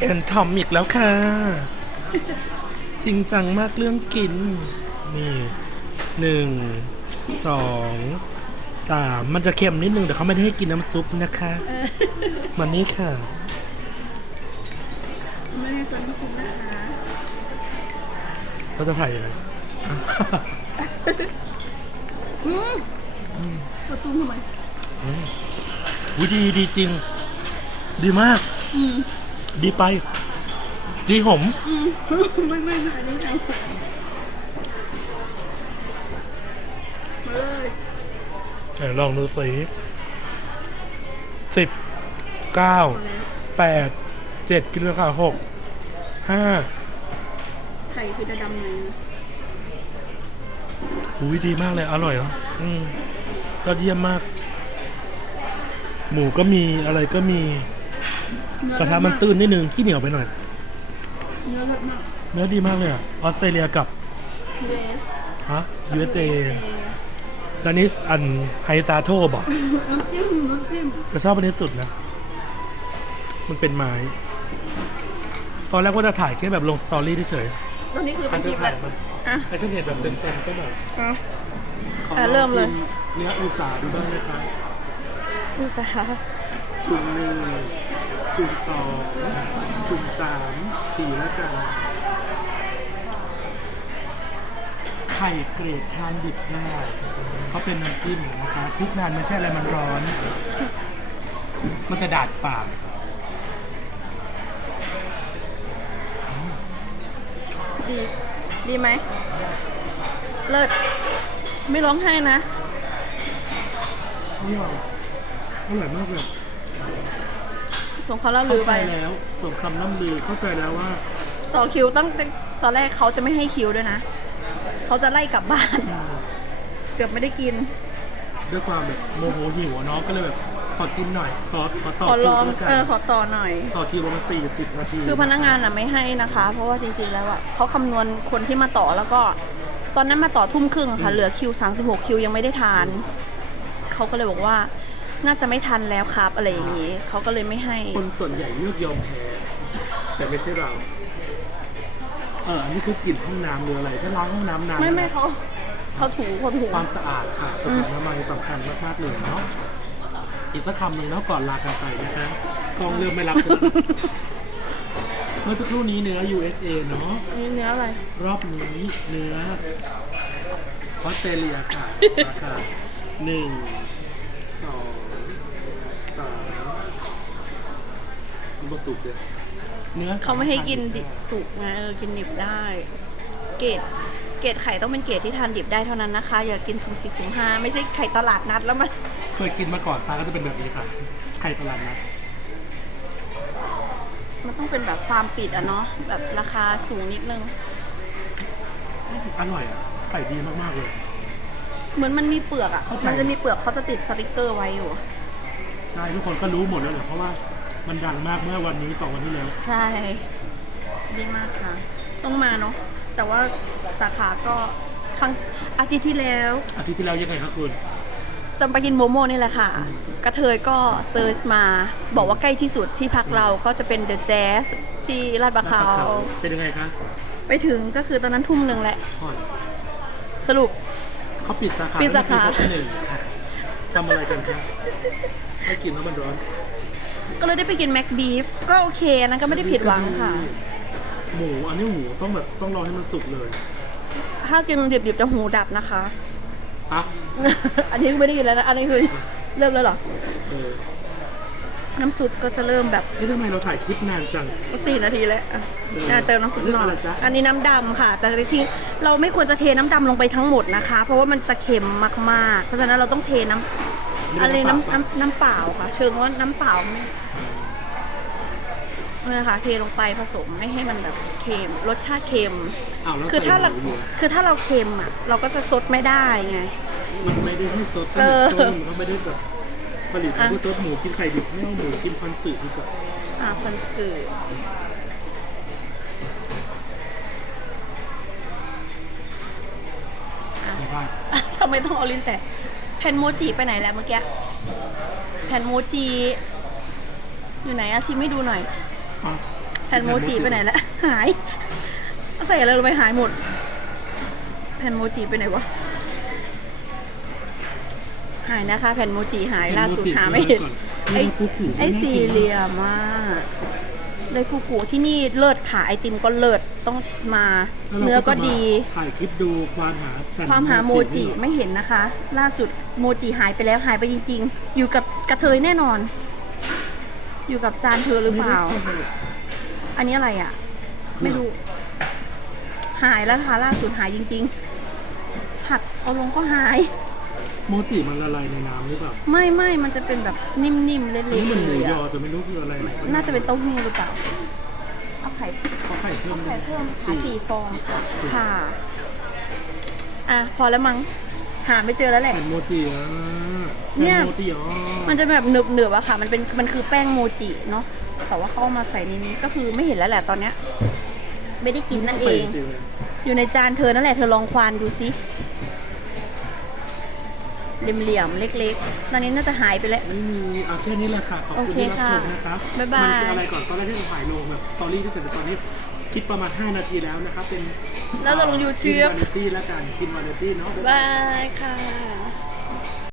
เอ็นทอมอีกแล้วค่ะ จริงจังมากเรื่องกิน นี่หนึ่งสองสามมันจะเค็มนิดนึงแต่เขาไม่ได้ให้กินน้ำซุปนะคะมันนี่ค่ะไม่ได้ซดน้ำซุปนะคะเราจะถ่ายยังไงอืมกดซูมทำไมวิดีดีจริง ดีมาก อืม ดีไป ดีหอมอืมไม่ไม่ไม่อันนี้ไงมาเลยไหนลองดูสิสิบเก้าเอาแล้วแปดเจ็ดกินแล้วค่ะหกห้าไข่คือจะดำในอุ้ยดีมากเลย อร่อยเนาะอืมยอดเยี่ยมมาก หมูก็มีอะไรก็มี กระทะมันตื้นนิดนึงที่เหนียวไปหน่อย เนื้อเลิศมากเนื้อดีมากเลยอะออสเตรเลียกับเวฟฮะ USA แล้วนี่อันไฮซาโทบอกน้ำจิ้มน้ำจิ้มจะชอบอันนี้สุดนะ มันเป็นไม้ ตอนแรกว่าจะถ่ายแค่แบบลงสตอรี่เฉยตอนนี้คือๆเป็อันนคลิจะปถ่าแบยบ มันอะ ไอ้ฉันเห็นแบบเต็มๆซะหน่อยอะขออะเริ่มเลยชิเนื้ออุตสาหดูบ้างไหมคะอุตสาห์ ชุมหนึ่ง ชุมสองชุมสามสี่แล้วกัน ไข่เกรดทานดิบได้ เขาเป็นน้ำจิ้มนะคะคลุกนานไม่ใช่อะไรมันร้อน มันจะดาดปากดีดีไหม เลิศ ไม่ร้องไห้นะ อร่อยอร่อยมากเลย ส่งเขาเล่าเข้าลือใจไปแล้วสมคำล่ำลือเข้าใจแล้วว่า ต่อคิวตั้งแต่ตอนแรกเขาจะไม่ให้คิวด้วยนะเขาจะไล่กลับบ้าน เกือบไม่ได้กิน ด้วยความแบบโมโหหิวอะเนาะก็เลยแบบขอกินหน่อย ขอขอต่อขอคิลวองแล้วกัเออนขอต่อหน่อย ต่อคิวประมาณสี่สิบนาทีคือพนักงานอะไม่ให้นะคะ เพราะว่าจริงๆแล้วอะเขาคำนวณคนที่มาต่อแล้วก็ ตอนนั้นมาต่อทุ่มครึ่งค่ะ เหลือคิว36คิวยังไม่ได้ทาน เขาก็เลยบอกว่า น่าจะไม่ทันแล้วครับอะไรอย่างนี้เขาก็เลยไม่ให้ คนส่วนใหญ่เลือกยอมแพ้ แต่ไม่ใช่เรา เอออันนี้คือกลิ่นห้องน้ำหรืออะไรถ้าล้างห้องน้ำนานไม่ไม่นะเขาเขาถูเขาถูความสะอาดค่ะสุขอนามัยสำคัญมากๆเลยเนาะอีกสักคำหนึ่งเนาะก่อนลากันไปนะคะกองเริ่มไม่รับฉันแล้วนะเมื่อสักครู่นี้เนื้อ USA เนาะอันนี้เนื้ออะไร รอบนี้เนื้อออสเตรเลียค่ะราคาหนึ่งสองสามันสุกเลยเนื้อเขาไม่ให้กินดิบสุกไงเออกินดิบได้ เกรดเกรดไข่ต้องเป็นเกรดที่ทานดิบได้เท่านั้นนะคะ อย่ากินสุ่มสี่สุ่มห้าไม่ใช่ไข่ตลาดนัดแล้วมันเคยกินมาก่อนตาก็จะเป็นแบบนี้ค่ะ ไข่ตลาดนัดมันต้องเป็นแบบฟามปิดอะเนาะแบบราคาสูงนิดนึง อร่อยอะไข่ดีมากๆเลย เหมือนมันมีเปลือกอะเข้าใจ มันจะมีเปลือกเขาจะติดสติกเกอร์ไว้อยู่ ใช่ทุกคนก็รู้หมดแล้วแหละเพราะว่า มันดังมากเมื่อวันนี้สองวันที่แล้วใช่ดีมากค่ะ ต้องมาเนาะแต่ว่าสาขาก็ครั้งอาทิตย์ที่แล้ว อาทิตย์ที่แล้วยังไงครับคุณจำไปกินโมโมนี่แหละค่ะ กระเทยก็เซิร์ชมา บอกว่าใกล้ที่สุดที่พักเราก็จะเป็นเดอะแจ๊สที่ลาดบัวขาวเป็นยังไงคะไปถึงก็คือตอนนั้นทุ่มหนึ่งแหละทอดสรุปเขาปิดสาขาปิดสาขาแล้วนี่คือเขหนึ่งค่ะทำอะไรกันคะให้กินแล้วมันร้อน ก็เลยได้ไปกินแม็กบีฟก็โอเคอันนั้นก็ไม่ได้ผิดหวังค่ะ หมูอันนี้หมูต้องแบบต้องรอให้มันสุกเลยถ้ากินดิบๆจะหูดับนะคะ อะอันนี้ไม่ได้ยินแล้วนะอันนี้คือเริ่มแล้วเหรอ เออน้ำซุปก็จะเริ่มแบบเอ๊ะทำไมเราถ่ายคลิปนานจัง สี่นาทีแล้วอะเอออะเติมน้ำซุปหน่ออันนี้อะไรยจ๊ะ อันนี้น้ำดำค่ะ แต่จริงๆเราไม่ควรจะเทน้ำดำลงไปทั้งหมดนะคะ เพราะว่ามันจะเค็มมากๆ เพราะฉะนั้นเราต้องเทน้ำ อะไรน้ำน้ำน้ำเปล่าค่ะ เชิงว่าน้ำเปล่าเนี่ยค่ะเทลงไปผสมไม่ให้มันแบบเค็มรสชาติเค็มอ้าวแล้วคือถ้าเราใส่หมูอยู่คือถ้าเราเค็มอะ เราก็จะซดไม่ได้ไง มันไม่ได้ให้ซดเออต้มเขาไม่ได้แบบผลิตมาเพื่อซดหมูกินไข่ดิบไม่เอาหมูกินคอนสึดีกว่าอ่าคอนสื่อไม่ได้ ทำไมต้องเอาลิ้นแตะแผ่นโมจิไปไหนแล้วเมื่อกี้แผ่นโมจิอยู่ไหนอะชิมให้ดูหน่อยอะแผ่นโมจิไปไหนแล้วหายใส่อะไรลงไปหายหมด แผ่นโมจิไปไหนวะหายนะคะ แผ่นโมจิหายล่าสุดหาไม่เห็นไอ้ไอ้สี่เหลี่ยมอะ เลยฟูกุที่นี่เลิศค่ะไอติมก็เลิศต้องมาแล้วราเนื้อก็จะาดี ถ่ายคลิปดูความหาแผ่นความหาโมจิไม่เห็นนะคะ ล่าสุดโมจิหายไปแล้วหายไปจริง ๆ อยู่กับกระเทยแน่นอน อยู่กับจานเธอหรือเปล่า อันนี้อะไรอะ ไม่รู้ หายแล้วค่ะล่าสุดหายจริง ๆ ผักเอาลงก็หาย โมจิมันละลายในน้ำหรือเปล่าไม่ไม่มันจะเป็นแบบนิ่มๆเละอันนี้มันๆหเลมูยยออะแต่ไม่รู้คืออะไรน่าจะเป็นเต้าหู้หรือเปล่าเอาไข่เขาไข่เพิ่มไข่เพิ่มค่ะสี่ฟองค่ะค่ะอะพอแล้วมั้งหาไม่เจอแล้วแหละแผ่นโมจิอะเนี่แผ่ยนโมจิอ๋อมันจะแบบหนึบหนึบๆอะค่ะ มันเป็นมันคือแป้งโมจิเนาะแต่ว่าเขาเอามาใส่ในนี้ก็คือไม่เห็นแล้วแหละตอนเนี้ย ไม่ได้กินนั่นเองจริงๆเลยอยู่ในจานเธอนั่นแหละเธอลองควานดูสิ เหลี่ยมๆ เล็กๆ ตอนนี้น่าจะหายไปแล้ว ไม่มีเอาแค่นี้แหละค่ะ ขอบคุณโอเคที่รับชมค่ะนะครับบ๊ายบาย มันคืออะไรก่อนตอนแรกที่เราถ่ายลงแบบสตอรี่ที่เสร็จไปตอนนี้คิดประมาณ 5 นาทีแล้วนะครับเป็นแล้วจะลงกิน YouTube วาไรตี้แล้วกันกินวาไรตี้เนาะ บายค่ะ